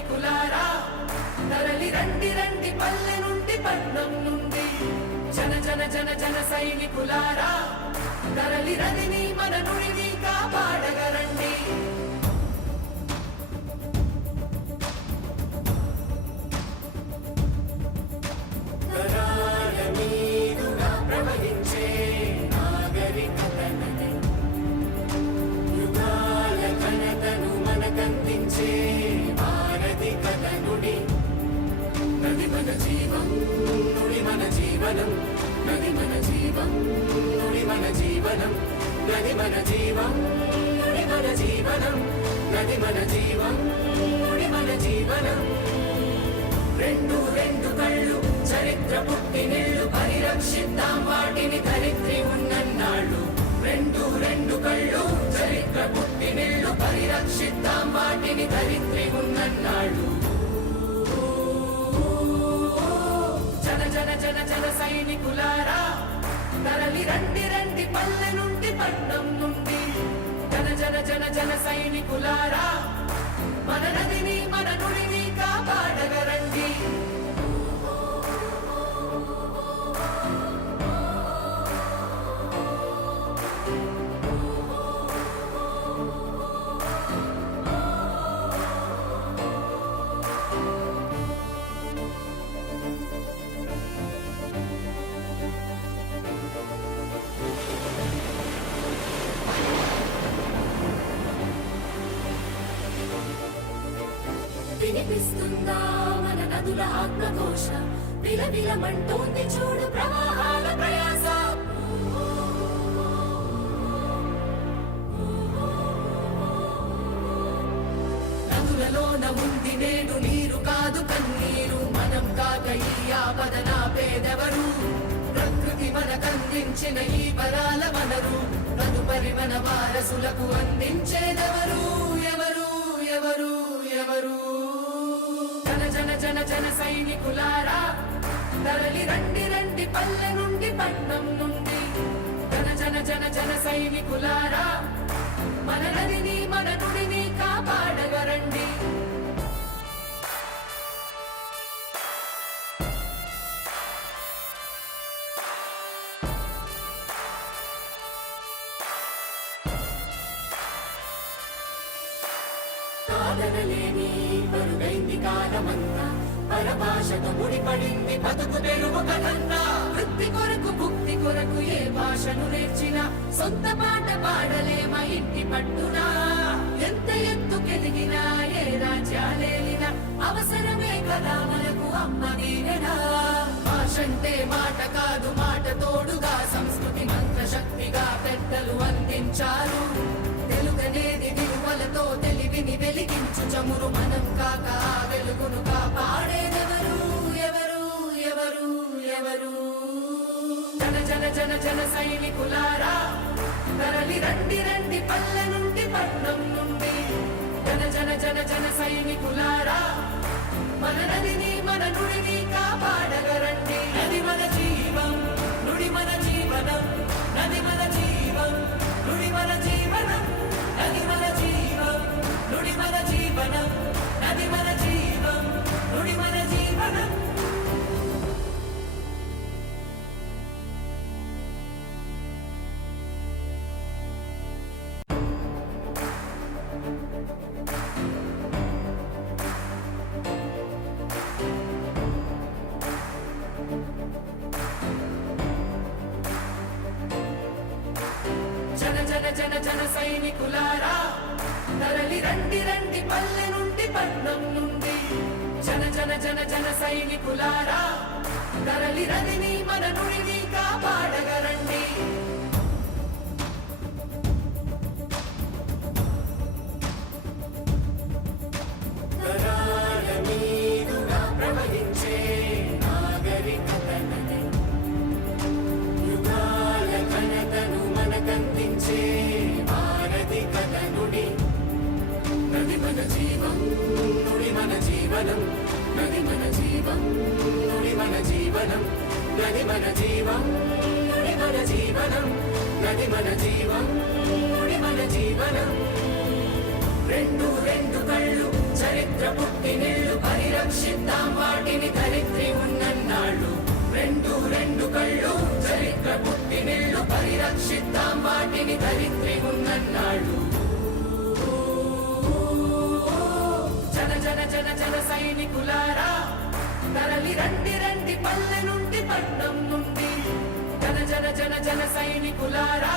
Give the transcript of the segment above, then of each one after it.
సైనికులారా తరలి రండి రండి పల్లె నుండి పట్నం నుండి. జన జన జన జన సైనికులారా? తరలి రదిని మన నుడిని కాపాడగరండి జీవనం నది మన జీవం ముడి మన జీవనం. రెండు రెండు కళ్ళు చరిత్ర పుట్టినిళ్ళు పరిరక్షిద్దాం వాటిని ధరిత్రి ఉన్నన్నాళ్ళు. రెండు రెండు కళ్ళు చరిత్ర పుట్టినిళ్ళు పరిరక్షిద్దాం వాటిని ధరిత్రి ఉన్నన్నాళ్ళు. జన జన జన జన సైనికులారా తరలి రండి రండి పల్లె నుండి పట్టం జన జన జన సైనికులారా మన నదిని మన నుడిని కాపాడగరండి. వినిపిస్తుందా మన నదుల ఆత్మఘోష విలవిలమంటోంది చూడు ప్రవాహాల ప్రయాస. నదులలోన ఉంది నేడు నీరు కాదు కన్నీరు. మనం కాక ఈ ఆపద నా పేదెవరు? ప్రకృతి మనకందించిన ఈ వరాల వనరు. తదుపరి మన వారసులకు అందించేదెవరు? ఎవరు? ఎవరు? తరలి రండి రండి పల్లె నుండి పట్నం నుండి. జన జన జన జన సైనికులారా మన నదిని మన నుడిని కాపాడగరండి. కాదనలేని భాషకు ముడిపడింది బతుకు తెరువు కథంతా వృత్తి కొరకు భుక్తి కొరకు ఏ భాషను నేర్చినా? సొంత పాట పాడలేమ ఇంటి పట్టునా? ఎంత ఎత్తుకెదిగినా? ఏ రాజ్యాలేలినా? అవసరమే కదా మనకు అమ్మ దీవెనా భాషంటే మాట కాదు మాట తోడుగా. సంస్కృతి మంత్ర శక్తిగా పెద్దలు అందించారు. తెలుగనేది విలువలతో తెలివిని వెలిగించు చమురు మనం కాక వెలుగును కాపాడేదెవరు? ఎవరు? ఎవరు? ఎవరు? జన జన జన జన సైనికులారా తరలి రండి రండి పల్లె నుండి పట్నం నుండి. జన జన జన జన సైనికులారా జన జన జన సైనికులారా తరలి రండి రండి పల్లె నుండి పట్నం నుండి. జన జన జన జన సైనికులారా తరలి రదిని మన నుడిని కాపాడగరండి. జీవనం నది మన జీవం నుడి మన జీవనం నది మన జీవం నుడి మన జీవనం నది మన జీవం నుడి మన జీవనం. రెండు రెండు కళ్ళు చరిత్ర పుట్టినిళ్ళు పరిరక్షిద్దాం వాటిని ధరిత్రి ఉన్నన్నాళ్ళు. రెండు రెండు కళ్ళు చరిత్ర పుట్టినిళ్ళు పరిరక్షిద్దాం వాటిని ధరిత్రి ఉన్నన్నాళ్ళు. జన సైనికులారా తరలి రండి రండి పల్లె నుండి పట్నం నుండి. జన జన జన జన సైనికులారా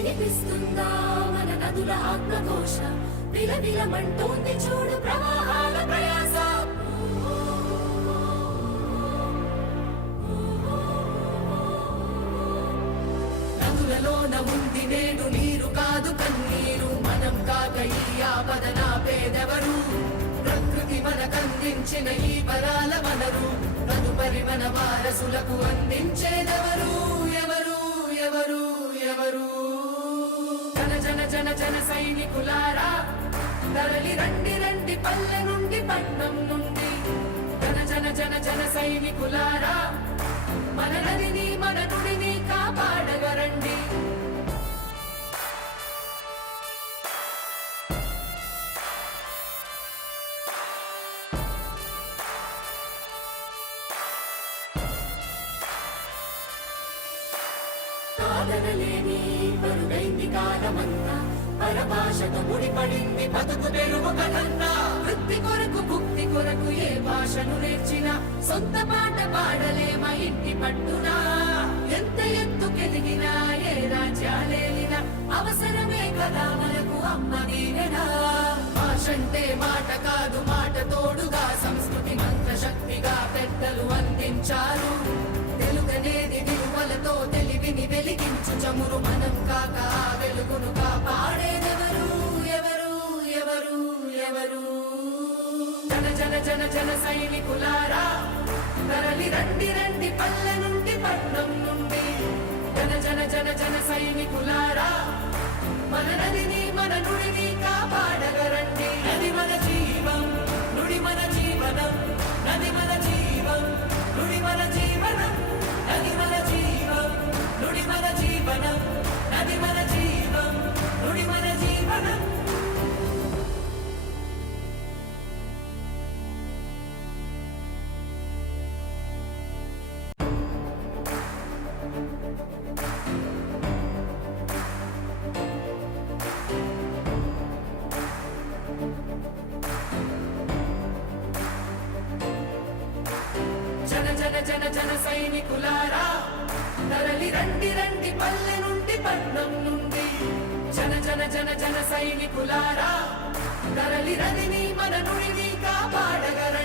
వినిపిస్తుందా? మన నదుల ఆత్మఘోష విలవిలమంటోంది చూడు ప్రవాహాల ప్రయాస. నదులలోన ఉంది నేడు నీరు కాదు కన్నీరు. మనం కాక ఈ ఆపద నా పేదెవరు? ప్రకృతి మనకందించిన ఈ వరాల వనరు. తదుపరి మన వారసులకు అందించేదెవరు? జన సైనికులారా. తరలి రండి రండి పల్లె నుండి పట్నం నుండి. జన జన జన జన సైనికులారా. మన నదిని మన నుడిని కాపాడగరండి కాదనలేని పరుగైంది కాలమంతా. పరభాషకు ముడిపడింది బతుకు తెరువు కథంతా వృత్తి కొరకు భుక్తి కొరకు ఏ భాషను నేర్చినా? సొంత పాట పాడలేమ ఇంటి పట్టునా? ఎంత ఎత్తుకెదిగినా? ఏ రాజ్యాలేలినా? అవసరమే కదా మనకు అమ్మ దీవెనా భాషంటే మాట కాదు మాట తోడుగా సంస్కృతి మంత్ర శక్తిగా పెద్దలు అందించారు. తెలుగనేది విలువలతో తెలివిని వెలిగించు చమురు మనం కాక ఆ వెలుగును జన జన సైనికులారా తరలి రండి రండి పల్లె నుండి పట్నం నుండి. జన జన జన జన సైనికులారా మన నదిని మన నుడిని కాపాడగరండి రండి రండి పల్లె నుండి పట్నం నుండి. జన జన జన జన సైనికులారా తరలి రదిని మన నుడిని కాపాడగరండి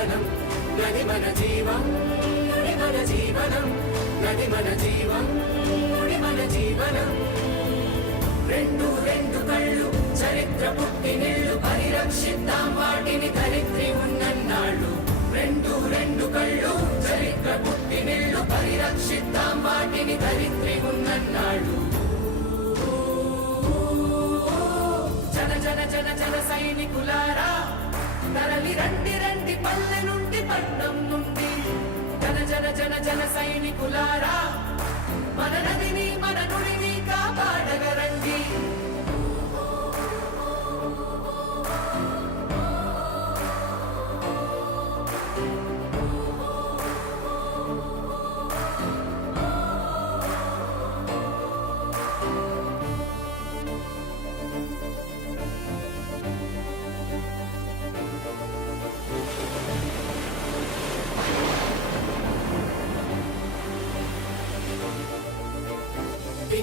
జీవనం నది మన జీవం నుడి మన జీవనం నది మన జీవం నుడి మన జీవనం. రెండు రెండు కళ్ళు చరిత్ర పుట్టినిళ్ళు పరిరక్షిద్దాం వాటిని ధరిత్రి ఉన్నన్నాళ్ళు. రెండు రెండు కళ్ళు చరిత్ర పుట్టినిళ్ళు పరిరక్షిద్దాం వాటిని ధరిత్రి ఉన్నన్నాళ్ళు. జన జన జన జన సైనికులారా తరలి రండి రండి పల్లె నుండి పట్నం నుండి. జన జన జన జన సైనికులారా మన నదిని మన నుడిని కాపాడగరండి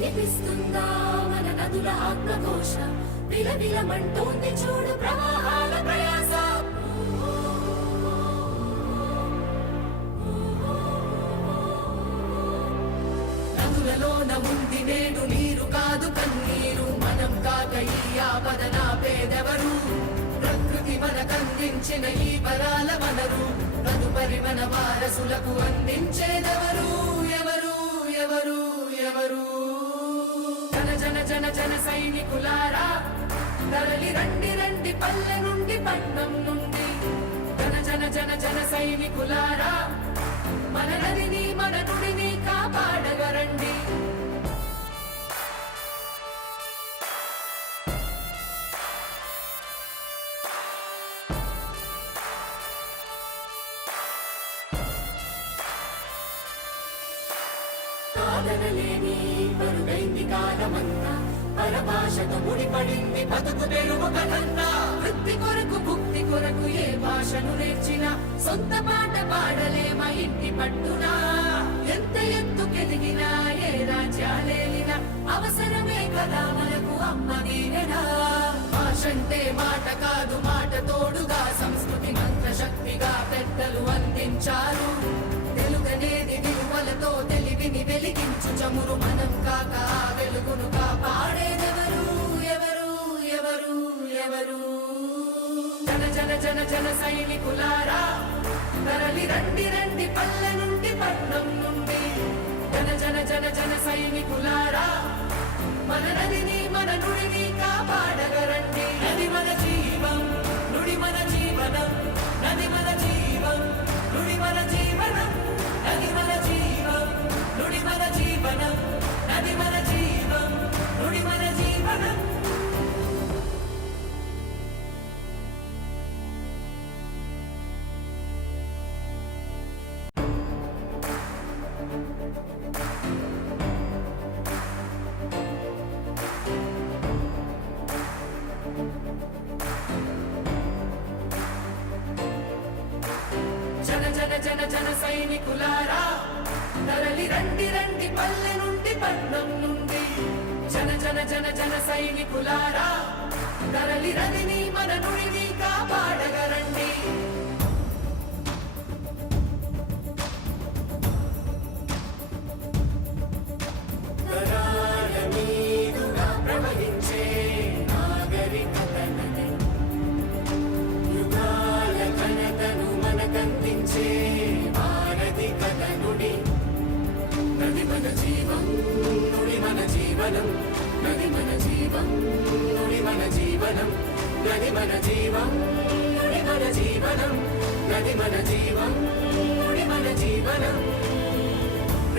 వినిపిస్తుందా? మన నదుల ఆత్మఘోష విలవిలమంటోంది చూడు ప్రవాహాల ప్రయాస. నదులలోన ఉంది నేడు నీరు కాదు కన్నీరు. మనం కాక ఈ ఆపద నా పేదెవరు? ప్రకృతి మనకందించిన ఈ వరాల వనరు. తదుపరి మన వారసులకు అందించేదెవరు? సైనికులారా తరలి రండి రండి పల్లె నుండి పట్నం నుండి. జన జన జన జన సైనికులారా? మన నదిని మన నుడిని కాపాడగరండి. కాదనలేని మరుగైంది కాలమంతా. పరభాషకు ముడిపడింది బతుకు తెరువు కథంతా వృత్తి కొరకు భుక్తి కొరకు ఏ భాషను నేర్చినా? సొంత పాట పాడలేమ ఇంటి పట్టునా? ఎంత ఎత్తుకెదిగినా? ఏ రాజ్యాలేలినా? అవసరమే కదా మనకు అమ్మ దీవెనా భాషంటే మాట కాదు మాట తోడుగా సంస్కృతి మంత్ర శక్తిగా పెద్దలు అందించారు. తెలుగనేది విలువలతో తెలివిని వెలిగించు చమురు జన జన సైనికులారా తరలి రండి రండి పల్లె నుండి పట్నం నుండి. జన జన జన జన సైనికులారా మన నదిని మన నుడిని కాపాడగరండి. నది మన జీవం నుడి మన జీవనం నది మన సైనికులారా తరలి రండి రండి పల్లె నుండి పట్నం నుండి. జన జన జన జన సైనికులారా? తరలి రదిని మన నుడిని కాపాడగరండి. జీవనం నది మన జీవం నుడి మన జీవనం నది మన జీవం నుడి మన జీవనం నది మన జీవం నుడి మన జీవనం.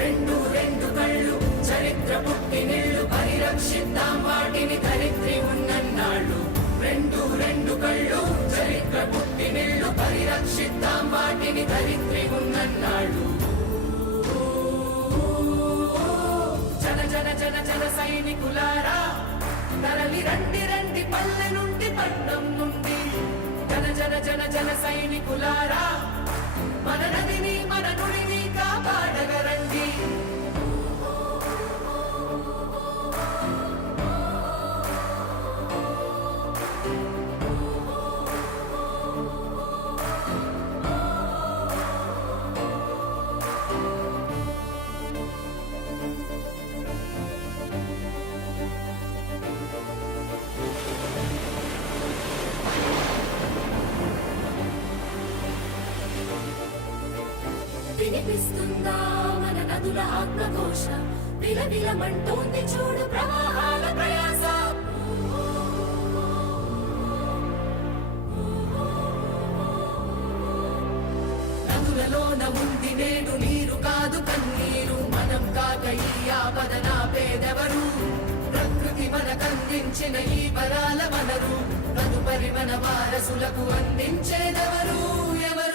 రెండు రెండు కళ్ళు చరిత్ర పుట్టినిళ్ళు పరిరక్షిద్దాం వాటిని ధరిత్రి ఉన్నన్నాళ్ళు. రెండు రెండు కళ్ళు చరిత్ర పుట్టినిళ్ళు పరిరక్షిద్దాం వాటిని ధరిత్రి జన సైనికులారా తరలి రండి రండి పల్లె నుండి పట్నం నుండి. జన జన జన జన సైనికులారా మన నదిని మన నుడిని కాపాడగరండి మన ఆత్మఘోష విలవిలమంటోంది చూడు ప్రవాహాల ప్రయాస. నదులలోన ఉంది నేడు నీరు కాదు కన్నీరు. మనం కాక ఈ ఆపద నా పేదెవరు? ప్రకృతి మనకందించిన ఈ వరాల వనరు. తదుపరి మన వారసులకు అందించేదెవరు? ఎవరు?